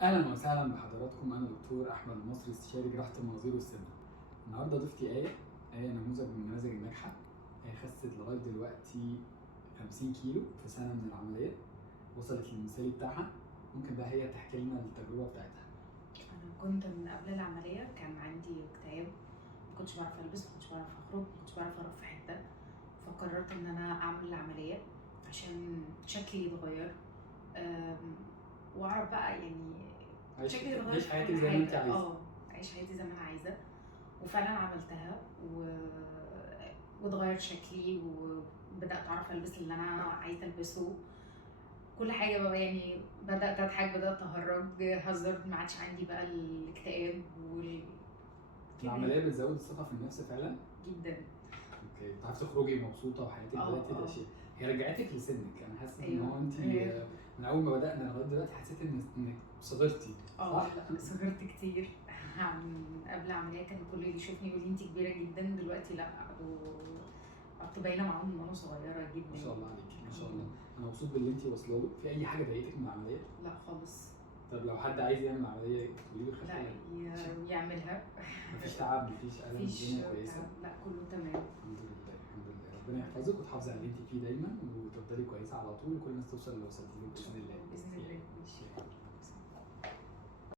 اهلا وسهلا بحضراتكم. انا دكتور احمد المصري، استشاري جراحه المناظير والسمنه. النهارده ضيفتي آية نموذج من النماذج الناجحه. هي خست لغايه دلوقتي 50 كيلو في سنه من العمليه، وصلت للمثالي بتاعها. ممكن بقى هي تحكي لنا التجربه بتاعتها. انا كنت من قبل العمليه كان عندي اكتئاب، ما كنتش بعرف البس، ما كنتش بعرف اخرج، ما كنتش بعرف اروح في حته. فقررت ان انا اعمل العمليه عشان شكلي يتغير، واعرف بقى يعني شكلي يتغير عيش في حياتك كل زي ما انت حاجه. عايزه. اعيش حياتي زي ما انا عايزه، وفعلا عملتها واتغير شكلي، وبدات اعرف البس اللي انا عايزه البسه. كل حاجه بقى يعني بدات اضحك، بدات اهرج، هزرت، ما عادش عندي بقى الاكتئاب كده. العمليه بتزود الثقه في النفس فعلا جدا. اوكي، بتعرفي تخرجي مبسوطه وحياتك بدات تبقى شيء. هي رجعتك لسنك. انا حاسس ان هو انت من اول ما بدانا لغايه دلوقتي حسيت انك صغرتي. صح؟ لا صغرت كتير. من قبل العمليه كان كل اللي يشوفني يقول لي انت كبيره جدا، دلوقتي لا، كنت باينه معاهم من وانا صغيره جدا. ما شاء الله عليكي، ما شاء الله. انا مبسوط باللي انت واصله له. في اي حاجه ضايقتك من العمليه؟ لا خالص. طب لو حد عايز يعمل عمليه تقولي له خف؟ لا يعملها. مفيش تعب، مفيش الم، الدنيا كويسه؟ لا كله تمام. الحمد لله، الحمد لله. ربنا يحفظك وتحافظي على اللي انت فيه دايما، وتفضلي كويسه على طول، وكل الناس توصل اللي وصلتي له باذن الله. باذن الله.